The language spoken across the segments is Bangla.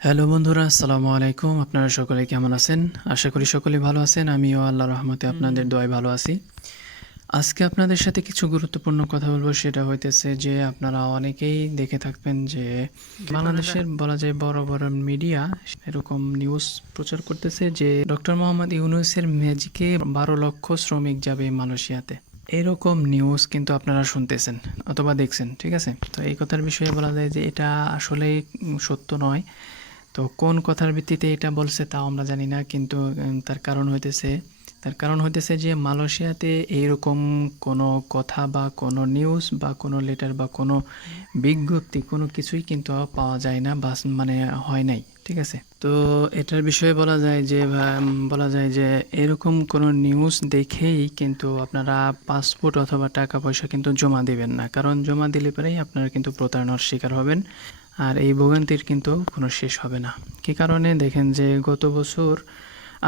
হ্যালো বন্ধুরা আসসালামু আলাইকুম। আপনারা সকলে কেমন আছেন? আশা করি সকলে ভালো আছেন। আমিও আল্লাহ রহমতে আপনাদের দোয়ায় ভালো আছি। আজকে আপনাদের সাথে কিছু গুরুত্বপূর্ণ কথা বলব। সেটা হইতেছে যে আপনারা অনেকেই দেখে থাকবেন যে বাংলাদেশের বলা যায় বড় বড় মিডিয়া এরকম নিউজ প্রচার করতেছে যে ডক্টর মোহাম্মদ ইউনুসের ম্যাজিকে বারো লক্ষ শ্রমিক যাবে মালয়েশিয়াতে। এরকম নিউজ কিন্তু আপনারা শুনতেছেন অথবা দেখছেন ঠিক আছে? তো এই কথার বিষয়ে বলা যায় যে এটা আসলেই উম, সত্য নয়। তো কোন কথার ভিত্তিতে এটা বলছে তাও আমরা জানি না, কিন্তু তার কারণ হইতেছে, তার কারণ হইতেছে যে মালয়েশিয়াতে এইরকম কোনো কথা বা কোনো নিউজ বা কোনো লেটার বা কোনো বিজ্ঞপ্তি কোনো কিছুই কিন্তু পাওয়া যায় না বা মানে হয় নাই, ঠিক আছে? তো এটার বিষয়ে বলা যায় যে বলা যায় যে এরকম কোনো নিউজ দেখেই কিন্তু আপনারা পাসপোর্ট অথবা টাকা পয়সা কিন্তু জমা দিবেন না, কারণ জমা দিলে পরেই আপনারা কিন্তু প্রতারণার শিকার হবেন। আর এই ভোগান্তির কিন্তু কোনো শেষ হবে না। কী কারণে? দেখেন যে গত বছর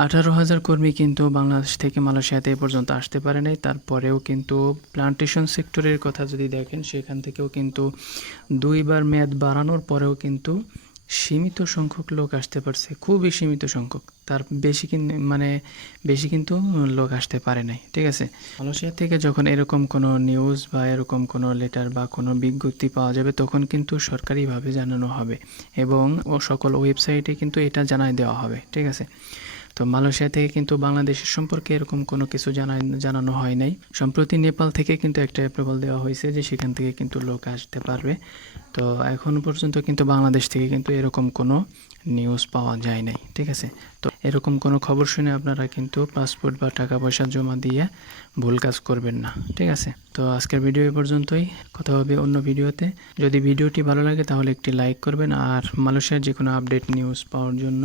আঠারো হাজার কর্মী কিন্তু বাংলাদেশ থেকে মালয়েশিয়াতে এ পর্যন্ত আসতে পারে নাই। তারপরেও কিন্তু প্লান্টেশন সেক্টরের কথা যদি দেখেন, সেখান থেকেও কিন্তু দুইবার মেয়াদ বাড়ানোর পরেও কিন্তু সীমিত সংখ্যক লোক আসতে পারছে, খুবই সীমিত সংখ্যক। তার বেশি কিন্তু মানে বেশি কিন্তু লোক আসতে পারে নাই, ঠিক আছে? মালয়েশিয়া থেকে যখন এরকম কোনো নিউজ বা এরকম কোনো লেটার বা কোনো বিজ্ঞপ্তি পাওয়া যাবে, তখন কিন্তু সরকারিভাবে জানানো হবে এবং ও সকল ওয়েবসাইটে কিন্তু এটা জানাই দেওয়া হবে, ঠিক আছে? তো মালয়েশিয়া থেকে কিন্তু বাংলাদেশের সম্পর্কে এরকম কোনো কিছু জানানো হয় নাই। সম্প্রতি নেপাল থেকে কিন্তু একটা অ্যাপ্রুভাল দেওয়া হয়েছে যে সেখান থেকে কিন্তু লোক আসতে পারবে। তো এখন পর্যন্ত কিন্তু বাংলাদেশ থেকে কিন্তু এরকম কোনো নিউজ পাওয়া যায় নাই, ঠিক আছে? তো এরকম কোনো খবর শুনে আপনারা কিন্তু পাসপোর্ট বা টাকা পয়সা জমা দিয়ে ভুল কাজ করবেন না, ঠিক আছে? তো আজকের ভিডিও এই পর্যন্তই। কথা হবে অন্য ভিডিওতে যদি ভিডিওটি ভালো লাগে তাহলে একটি লাইক করবেন আর মালয়েশিয়ার যে কোনো আপডেট নিউজ পাওয়ার জন্য